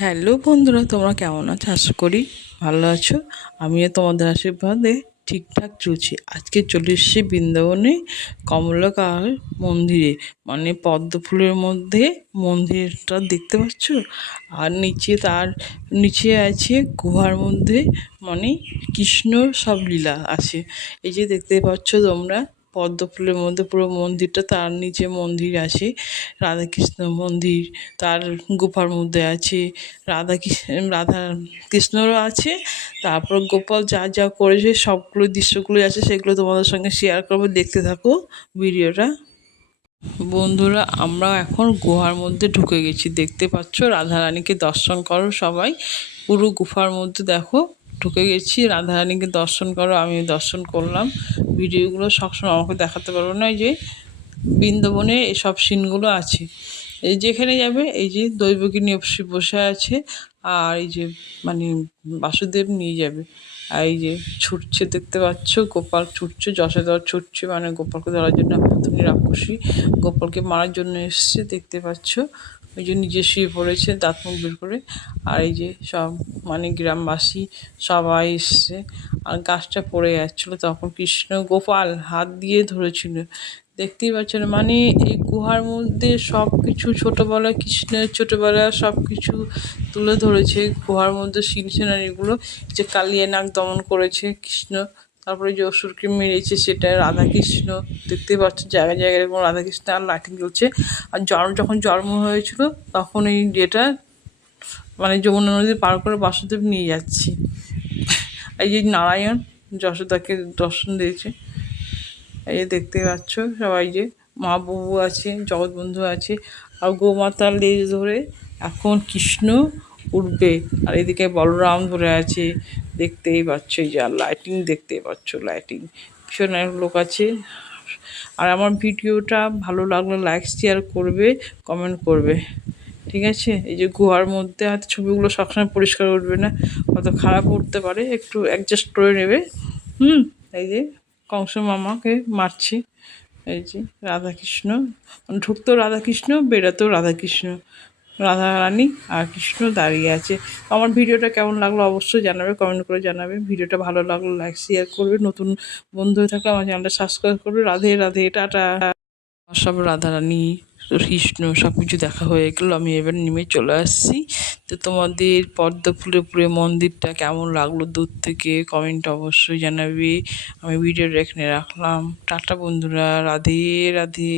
Hello বন্ধুরা, তোমরা কেমন আছো? আশা করি ভালো আছো। আমিও তোমাদের আশীর্বাদে ঠিকঠাক চলছি। আজকে চলে এসেছি বৃন্দাবনে কমলাকার মন্দিরে, মানে পদ্ম ফুলের মধ্যে মন্দিরটা দেখতে পাচ্ছ। আর তার নিচে আছে গুহার মধ্যে, মানে কৃষ্ণ সব লীলা আছে। এই যে দেখতে পাচ্ছ তোমরা পদ্ম ফুলের মধ্যে পুরো মন্দিরটা, তার নিচে মন্দির আছে রাধাকৃষ্ণ মন্দির, তার গুফার মধ্যে আছে রাধা কৃষ্ণরও আছে। তারপর গোপাল যা যা করেছে সবগুলো দৃশ্যগুলো আছে, সেগুলো তোমাদের সঙ্গে শেয়ার করবো, দেখতে থাকো ভিডিওটা। বন্ধুরা, আমরা এখন গুহার মধ্যে ঢুকে গেছি, দেখতে পাচ্ছ। রাধারানীকে দর্শন করো সবাই, পুরো গুফার মধ্যে দেখো ঢুকে গেছি। রাধারানীকে দর্শন করো, আমি দর্শন করলাম। ভিডিওগুলো সবসময় আমাকে দেখাতে পারবো না, এই যে বৃন্দাবনে এসব সিনগুলো আছে। এই যেখানে যাবে, এই যে দৈবকী নিয়ে বসে আছে, আর এই যে মানে বাসুদেব নিয়ে যাবে। আর এই যে ছুটছে, দেখতে পাচ্ছ গোপাল ছুটছে, যশোদর ছুটছে, মানে গোপালকে ধরার জন্য। তুমি রাক্ষসী গোপালকে মারার জন্য এসছে, দেখতে পাচ্ছ। ওই যে নিজে শুয়ে পড়েছে দাঁত মুখ বের করে। আর এই যে সব মানে গ্রামবাসী সবাই এসছে। আর গাছটা পড়ে যাচ্ছিলো, তখন কৃষ্ণ গোপাল হাত দিয়ে ধরেছিল, দেখতেই পাচ্ছেন। মানে এই গুহার মধ্যে সব কিছু ছোটোবেলা, কৃষ্ণের ছোটোবেলা সব কিছু তুলে ধরেছে গুহার মধ্যে। সিনারিগুলো যে কালিয়া নাগ দমন করেছে কৃষ্ণ, তারপরে যে অসুরকে মেরেছে সেটা রাধাকৃষ্ণ, দেখতে পাচ্ছ জায়গায় জায়গায় এরকম রাধাকৃষ্ণ আর লাঠি জ্বলছে। আর যখন জন্ম হয়েছিল তখন এই যেটা মানে যমুনা নদী পার করে বাসুদেব নিয়ে যাচ্ছে। এই যে নারায়ণ যশোদাকে দর্শন দিয়েছে, এই যে দেখতে পাচ্ছ সবাই, যে মহাপ্রভু আছে, জগৎবন্ধু আছে, আর গোমাতার লেজ ধরে এখন কৃষ্ণ উঠবে। আর এদিকে বলরাম ধরে আছে, দেখতেই পাচ্ছ। এই যে লাইটিং দেখতেই পাচ্ছ, লাইটিং ভীষণ এক লোক আছে। আর আমার ভিডিওটা ভালো লাগলে লাইক শেয়ার করবে, কমেন্ট করবে, ঠিক আছে। এই যে গুহার মধ্যে হয়তো ছবিগুলো সবসময় পরিষ্কার উঠবে না, হয়তো খারাপ উঠতে পারে, একটু অ্যাডজাস্ট করে নেবে। এই যে কংস মামাকে মারছে, এই যে রাধাকৃষ্ণ, ঢুকতেও রাধাকৃষ্ণ, বেরোতেও রাধাকৃষ্ণ, রাধারানী আর কৃষ্ণ দাঁড়িয়ে আছে। আমার ভিডিওটা কেমন লাগলো অবশ্যই জানাবে, কমেন্ট করে জানাবে। ভিডিওটা ভালো লাগলো লাইক শেয়ার করবে, নতুন বন্ধু হয়ে থাকলে আমার চ্যানেলটা সাবস্ক্রাইব করবে। রাধে রাধে, টাটা। সব রাধারানী কৃষ্ণ সব কিছু দেখা হয়ে গেলো, আমি এবার নেমে চলে আসছি। তো তোমাদের পদ্ম ফুলে ফুলে মন্দিরটা কেমন লাগলো দূর থেকে কমেন্ট অবশ্যই জানাবে। আমি ভিডিওটা এখানে রাখলাম, টাটা বন্ধুরা, রাধে রাধে।